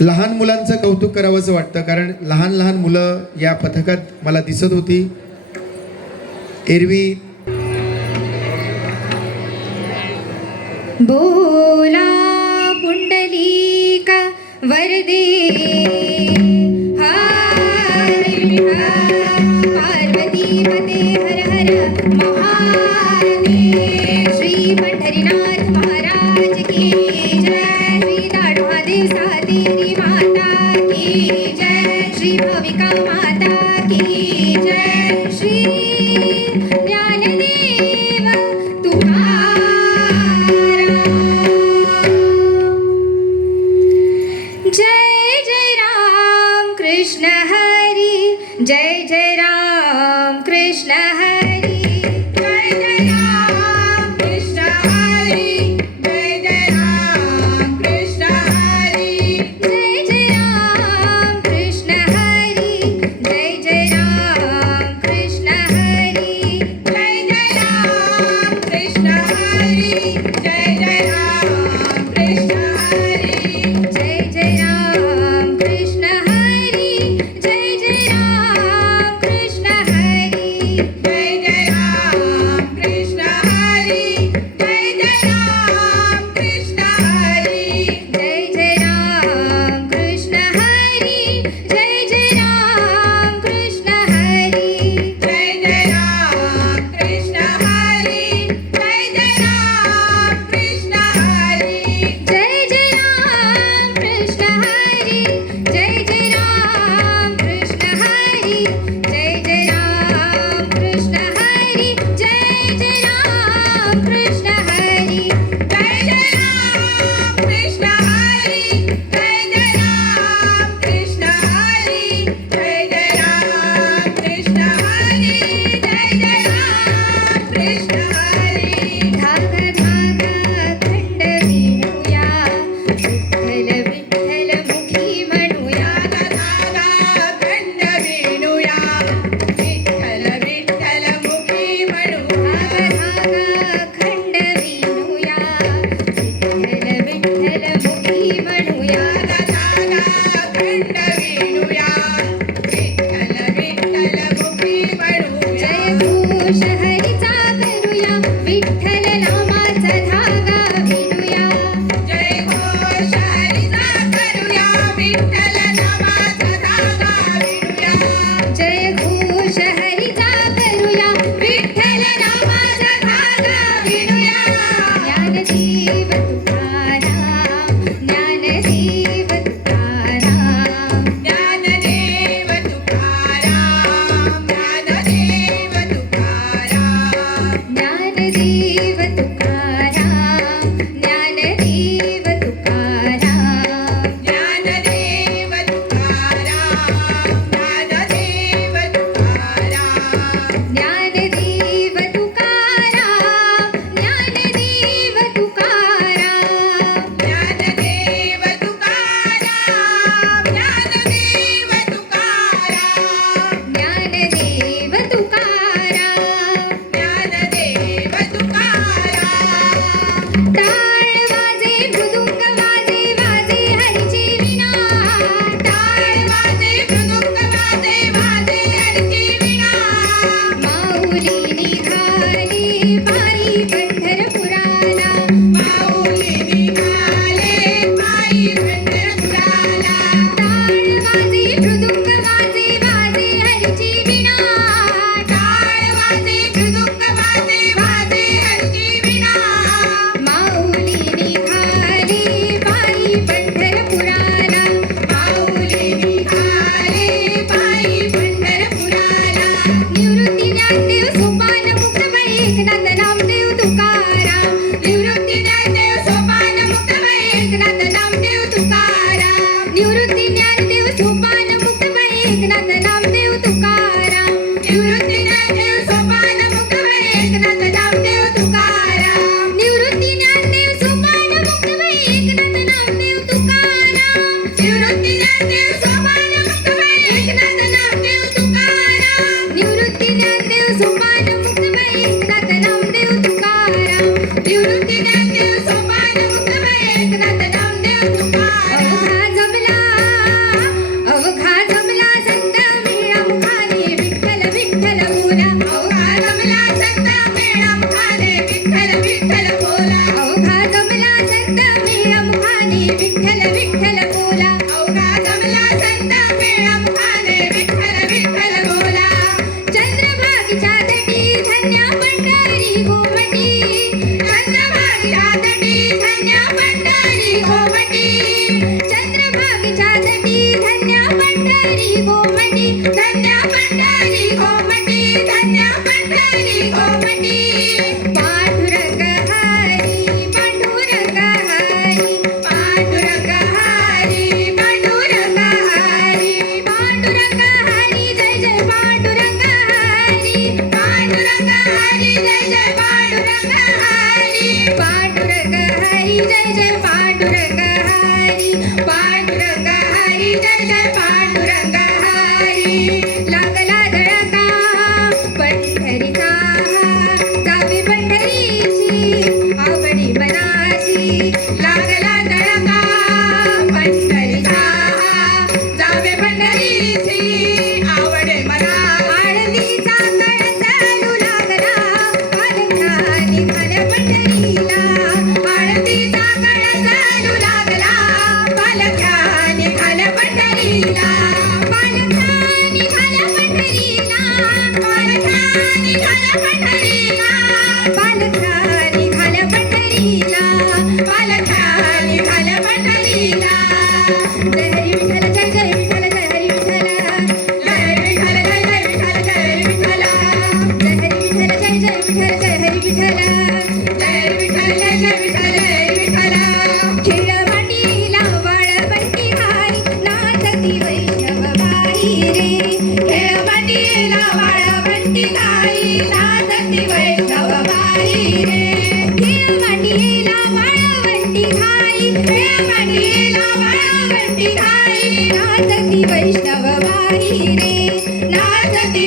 लहान मुलांचं कौतुक करावंसं वाटतं कारण लहान लहान मुलं या पथकात मला दिसत होती. एरवी. बोला पुंडलिका वर्दे. ಮಂಡಲ ನನ್ನ नाम देव तुका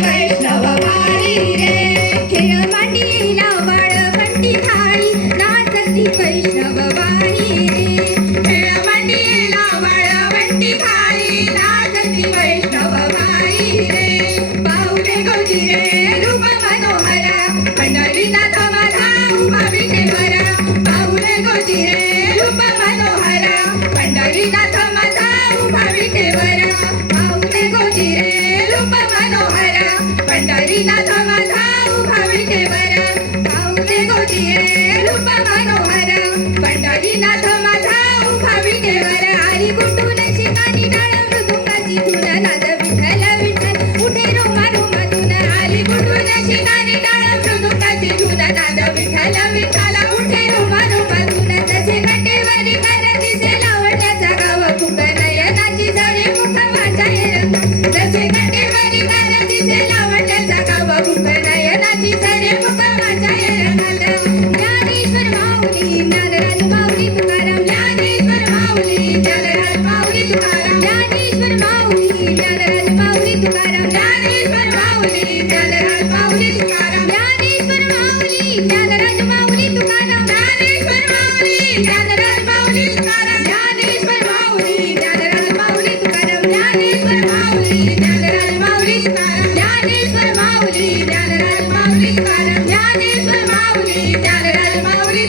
वैष्णव बाई रे. खेळ मांडीला त्यागराल माऊली ज्ञानेश्वर माऊली त्यागराल माऊली